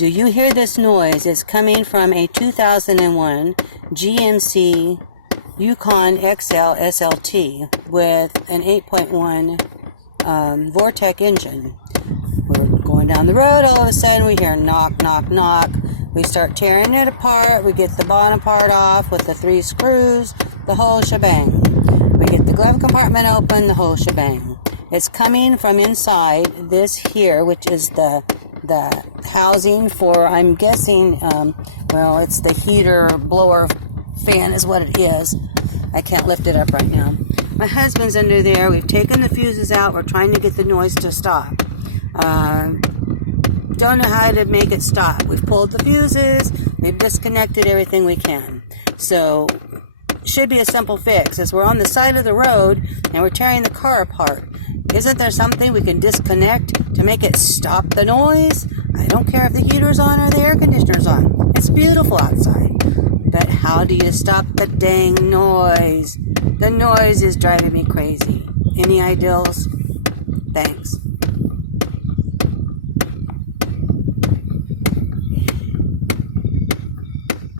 Do you hear this noise? It's coming from a 2001 GMC Yukon XL SLT with an 8.1 Vortec engine. We're going down the road, all of a sudden we hear knock, knock, knock. We start tearing it apart. We get the bottom part off with the 3 screws, the whole shebang. We get the glove compartment open, the whole shebang. It's coming from inside this here, which is the housing for, I'm guessing, well, it's the heater blower fan is what it is. I can't lift it up right now. My husband's under there. We've taken the fuses out. We're trying to get the noise to stop. Don't know how to make it stop. We've pulled the fuses. We've disconnected everything we can. So, should be a simple fix. As we're on the side of the road and we're tearing the car apart. Isn't there something we can disconnect to make it stop the noise? I don't care if the heater's on or the air conditioner's on. It's beautiful outside. But how do you stop the dang noise? The noise is driving me crazy. Any ideals? Thanks.